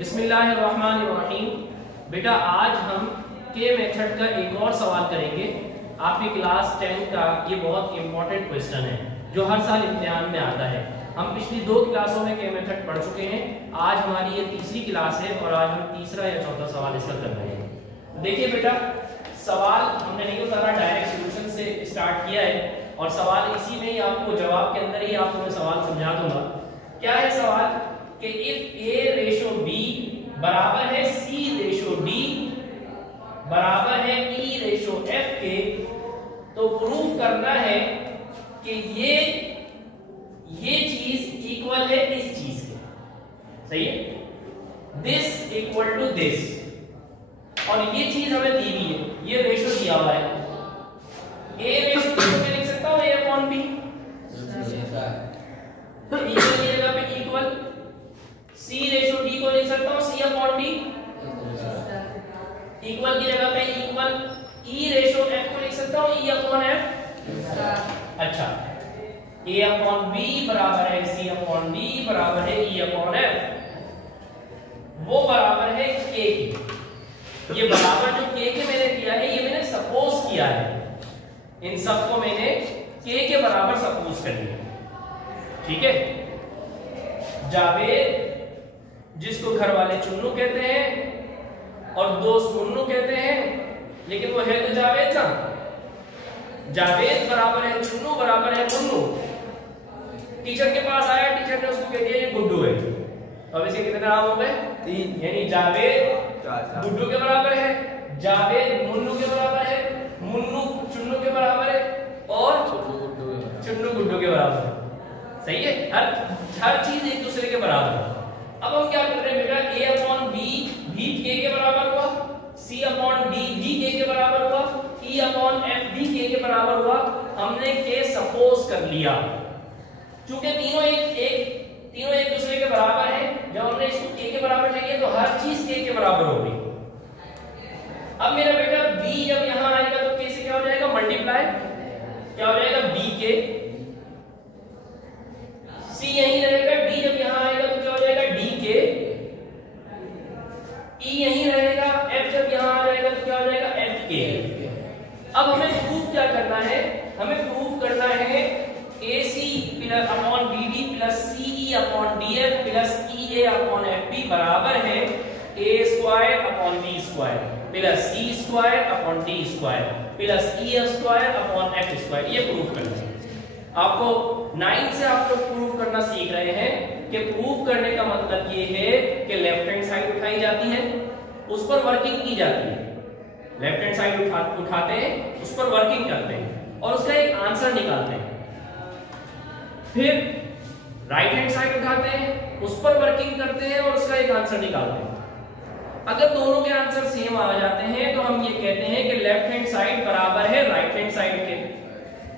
बिस्मिल्लाहिर्रहमानिर्रहीम। बेटा आज हम के मेथड का एक और सवाल करेंगे। आपकी क्लास 10 का ये बहुत इंपॉर्टेंट क्वेश्चन है जो हर साल इम्तिहान में आता है। हम पिछली 2 क्लासों में के मेथड पढ़ चुके हैं। आज हमारी ये तीसरी क्लास है और आज हम तीसरा या चौथा सवाल इसका कर रहे हैं। देखिए बेटा, सवाल हमने नहीं उतारा, डायरेक्ट सॉल्यूशन से स्टार्ट किया है और सवाल इसी में ही आपको जवाब के अंदर ही आपको मैं सवाल समझा दूंगा। क्या है सवाल कि इफ A रेशो B बराबर है C रेशो D बराबर है E रेशो F के, तो प्रूफ करना है कि ये चीज इक्वल है इस चीज के। सही है, दिस इक्वल टू दिस, और ये चीज हमें दी हुई है, ये रेशो दिया हुआ है। A रेशो B को मैं लिख सकता हूं A अपॉन B, तो इक्वल की जगह पे इक्वल, C रेशो D को लिख सकता हूं C अपॉन D, इक्वल की जगह पे इक्वल, E रेशो F को लिख सकता हूं E अपॉन F। अच्छा, A अपॉन B बराबर है C अपॉन D बराबर है E अपॉन F, वो बराबर है K के। ये बराबर जो K के मैंने दिया है ये मैंने सपोज किया है, इन सबको मैंने K के बराबर सपोज कर लिया। ठीक है, जावेद जिसको घर वाले चुन्नू कहते हैं और दोस्त मुन्नू कहते हैं, लेकिन वो है तो जावेद ना। जावेद बराबर है चुन्नू बराबर है मुन्नू। टीचर के पास आया, टीचर ने उसको कह दिया ये गुड्डू है, तो अब इसे कितने नाम हो गए? 3। यानी जावेद गुड्डू के बराबर है, जावेद मुन्नू के बराबर है, मुन्नू चुन्नू के बराबर है और चुन्नू गुड्डू के बराबर है। सही है, हर चीज एक दूसरे के बराबर है। अब हम क्या कर रहे हैं बेटा, A अपॉन B भी K के बराबर हुआ, C अपॉन D भी K के बराबर हुआ, E अपॉन F भी K के बराबर हुआ। हमने K सपोज कर लिया, क्योंकि तीनों एक दूसरे के बराबर है। जब हमने इसको K के बराबर ले लिया तो हर चीज K के बराबर हो गई। अब मेरा बेटा B जब यहां आएगा तो K से क्या हो जाएगा? मल्टीप्लाई, क्या हो जाएगा? B के। C यहीं रहेगा, D जब यहां आएगा तो क्या हो जाएगा? D के। E यहीं रहेगा, F जब यहां आ जाएगा तो क्या हो जाएगा? F के। अब हमें प्रूफ क्या करना है? हमें प्रूफ करना है AC plus upon BD plus CE upon DF plus EA upon FB बराबर है A square upon B square plus C square upon D square plus E square upon F square. ये proof करना है। आपको 9 से आप लोग प्रूफ करना सीख रहे हैं कि प्रूफ करने का मतलब ये है कि लेफ्ट हैंड साइड उठाई जाती है, उस पर वर्किंग की जाती है। लेफ्ट हैंड साइड उठाते हैं, उस पर वर्किंग करते हैं और उसका एक आंसर निकालते हैं। फिर राइट हैंड साइड उठाते हैं, उस पर वर्किंग करते हैं और उसका एक आंसर निकालते हैं। अगर दोनों के आंसर सेम आ जाते हैं तो हम ये कहते हैं कि लेफ्ट हैंड साइड बराबर है राइट हैंड साइड के।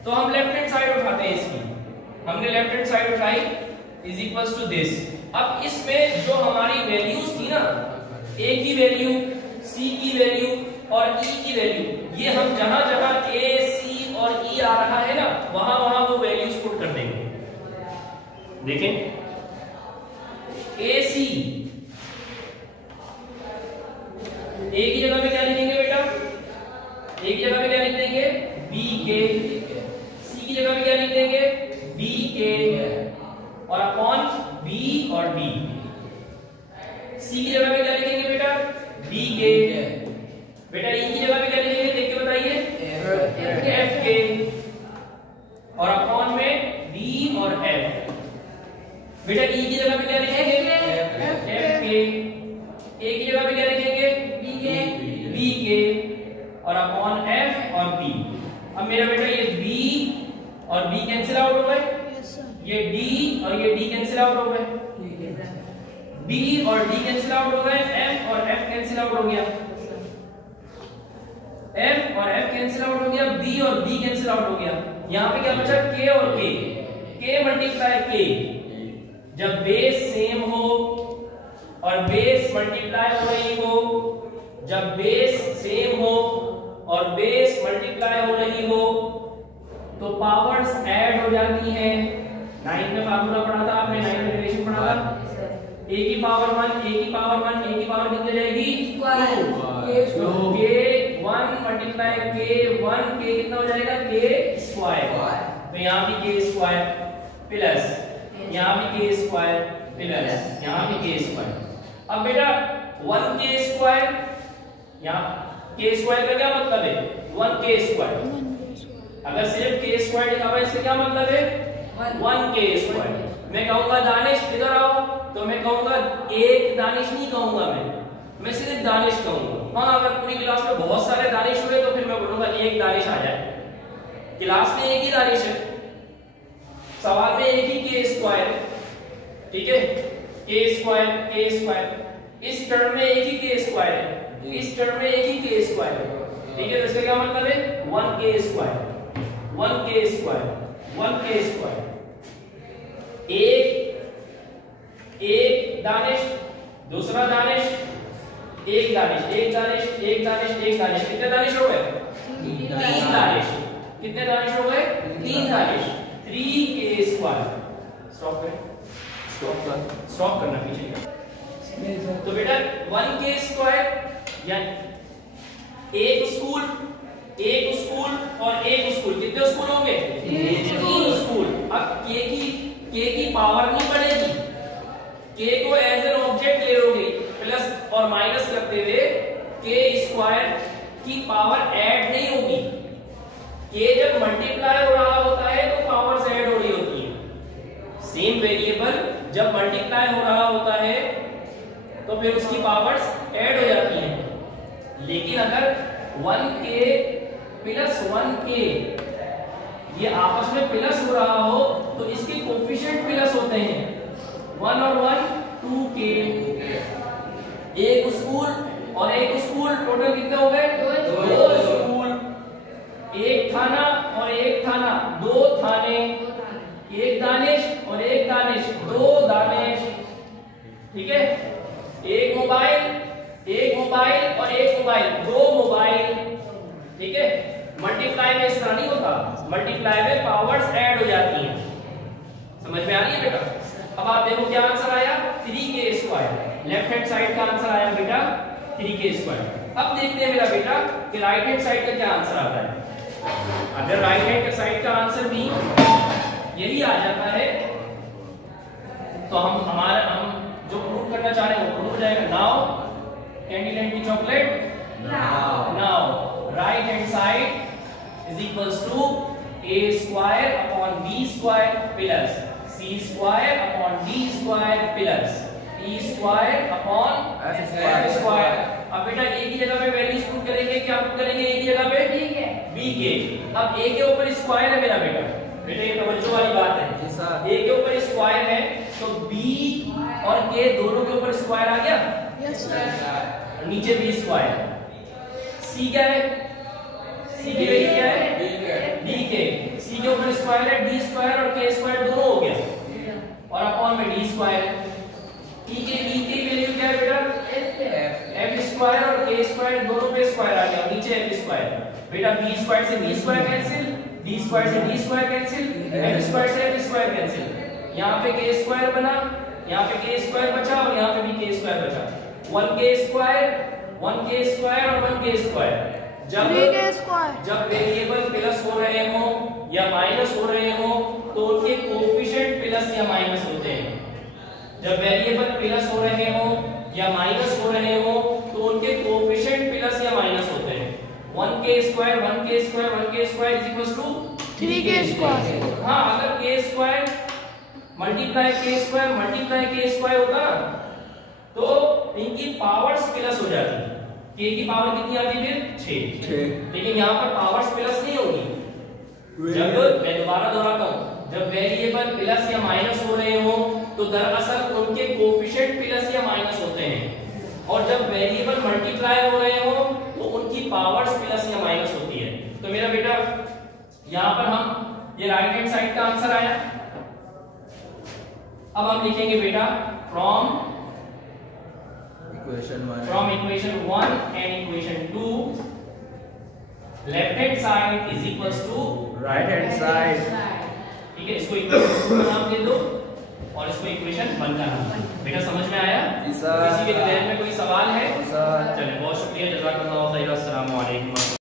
तो हम लेफ्ट हैंड साइड उठाते हैं इसकी, हमने लेफ्ट हैंड साइड उठाई इज इक्वल्स टू दिस। अब इसमें जो हमारी वैल्यूज थी ना, A की वैल्यू, C की वैल्यू और E की वैल्यू, ये हम जहां जहां A, C और E आ रहा है ना, वहां वहां वो वैल्यूज पुट कर देंगे। देखें, AC A की जगह पे क्या लिखेंगे बेटा? A की जगह पे क्या लिख देंगे? B के। C की जगह पे क्या लिख देंगे? B के और अपॉन B और D। C की जगह पे क्या लिखेंगे बेटा? D के। बेटा E की जगह पे क्या लिखेंगे? देख के बताइए। F के और अपॉन में D और F। बेटा E की जगह पे क्या लिखेंगे? F के। A की जगह पे क्या लिखेंगे? B के और अपॉन F और B। अब मेरा बेटा ये B और B कैंसिल आउट हो गए, ये D और ये D कैंसिल आउट हो गए, B और D कैंसिल आउट हो गए, F और F कैंसिल आउट हो गया, F और F कैंसिल आउट हो गया, B और B कैंसिल आउट हो गया। यहां पे क्या बचा? K और K। K मल्टीप्लाई K, जब बेस सेम हो और बेस मल्टीप्लाई हो रही हो, जब बेस सेम हो और बेस मल्टीप्लाई हो रही हो तो पावर्स ऐड हो जाती हैं। 9 में फार्मूला पढ़ा था आपने, 9 में रिलेशन पढ़ा था। a की पावर 1 a की पावर 1 a की पावर कितनी रहेगी square k1 multiply k1 k कितना हो जाएगा k स्क्वायर तो यहाँ भी k स्क्वायर प्लस यहाँ भी k स्क्वायर प्लस यहाँ भी k स्क्वायर। अब बेटा 1k स्क्वायर यहाँ k स्क्वायर का क्या मतलब है 1k स्क्वायर अगर सिर्फ k स्क्वायर लिखा हुआ है इसका क्या मतलब है 1k स्क्वायर। मैं कहूंगा दानिश इधर आओ तो मैं कहूंगा एक दानिश नहीं कहूंगा मैं सिर्फ दानिश कहूंगा। हाँ अगर पूरी क्लास में बहुत सारे दानिश हुए तो फिर मैं बोलूंगा एक दानिश आ जाए। क्लास में एक ही दानिश है सवाल में एक ही k स्क्वायर ठीक है k स्क्वायर इस टर्म में एक ही k स्क्वायर है इस टर्म में एक ही k स्क्वायर है ठीक है। तो इसका क्या मतलब है 1k स्क्वायर 1k स्क्वायर एक दानिश दूसरा दानिश एक दानिश कितने दानिश हो गए 3 दानिश कितने दानिश हो गए 3 दानिश 3k स्क्वायर। स्टॉप करना पीछे। तो बेटा 1k स्क्वायर यानी एक स्कूल और एक स्कूल कितने स्कूल होंगे 3 स्कूल। अब k की पावर नहीं बढ़ेगी k को एज एन ऑब्जेक्ट ले लोगे प्लस और माइनस करते हुए k स्क्वायर की पावर ऐड नहीं होगी। k जब मल्टीप्लाई हो रहा होता है तो पावर्स ऐड हो रही होती है। सेम वेरिएबल जब मल्टीप्लाई हो रहा होता है तो फिर उसकी पावर्स ऐड हो जाती हैं। लेकिन अगर 1k प्लस 1k ये आपस में प्लस हो रहा हो तो इसके कोफिशिएंट प्लस होते हैं 1 और 1 2k। एक स्कूल और एक स्कूल टोटल कितने हो गए 2 स्कूल। एक थाना और एक थाना 2 थाने। एक दानिश और एक दानिश 2 दानिश ठीक है। एक मोबाइल और एक मोबाइल 2 मोबाइल ठीक है। मल्टीप्लाई में इस तरह नहीं होता मल्टीप्लाई में पावर्स ऐड हो जाती हैं। समझ में आ रही है बेटा। अब आप देखो क्या आंसर आया 3k square. Left hand side का आंसर आया बेटा 3k स्क्वायर। अब देखते हैं मेरा बेटा कि राइट हैंड साइड का क्या आंसर आता है। अगर राइट हैंड साइड का आंसर भी यही आ जाता है तो हम जो प्रूव करना चाह रहे हैं वो प्रूव हो जाएगा। नाउ कैंडीलैंड की chocolate now right hand side is equals to a square upon b square plus c square upon d square plus e square upon f square. अब बेटा a की जगह पे वैल्यूज पुट करेंगे क्या पुट करेंगे a की जगह पे b के। अब a के ऊपर स्क्वायर है मेरा बेटा ये तवज्जो वाली बात है a के ऊपर स्क्वायर है तो b और k दोनों के ऊपर स्क्वायर आ गया यस सर। नीचे b स्क्वायर। c क्या है c की वैल्यू क्या है d के। c के ऊपर स्क्वायर है d स्क्वायर और k स्क्वायर दोनों हो गया और अपॉन में d स्क्वायर है। e की वैल्यू क्या है बेटा f स्क्वायर और k स्क्वायर दोनों पे स्क्वायर आ गया नीचे f स्क्वायर। बेटा b स्क्वायर से b square cancel d square से d square cancel f square से f स्क्वायर कैंसिल। यहाँ पे k स्क्वायर बना यहाँ पे k स्क्वायर बचा और यहाँ पे भी k स्क्वायर बचा। 1k स्क्वायर और 1k स्क्वायर जब वेरिएबल प्लस हो रहे हो या माइनस हो रहे हो तो उनके कोफिशिएंट प्लस या माइनस होते हैं। जब वेरिएबल प्लस हो रहे हो या माइनस हो रहे हो तो उनके कोफिशिएंट प्लस या माइनस होते हैं। 1k square is equals to 3k square. हाँ अगर k square multiply k square होता तो इनकी पावर्स प्लस हो जाती। k की पावर कितनी आती फिर 6 लेकिन यहाँ पर पावर्स प्लस नहीं होगी। जब मैं दोबारा दोहराता हूँ जब वेरिएबल प्लस या माइनस हो रहे हो तो दरअसल उनके कोफिशिएंट प्लस या माइनस होते हैं और जब वेरिएबल मल्टीप्लाई हो रहे हो तो उनकी पावर्स प्लस या माइनस होती है। तो मेरा बेटा यहाँ पर हम ये राइट हैंड साइड का आंसर आया। अब हम लिखेंगे बेटा from equation 1 and equation 2 left hand side is equals to right hand side. ठीक है इसको इक्वेशन 2 का नाम दे दो और इसको इक्वेशन 1 का नाम। बेटा समझ में आया? जी सर। किसी के ध्यान में कोई सवाल है? सर चलिए बहुत शुक्रिया, जज़ाकल्लाह खैर, अस्सलाम वालेकुम।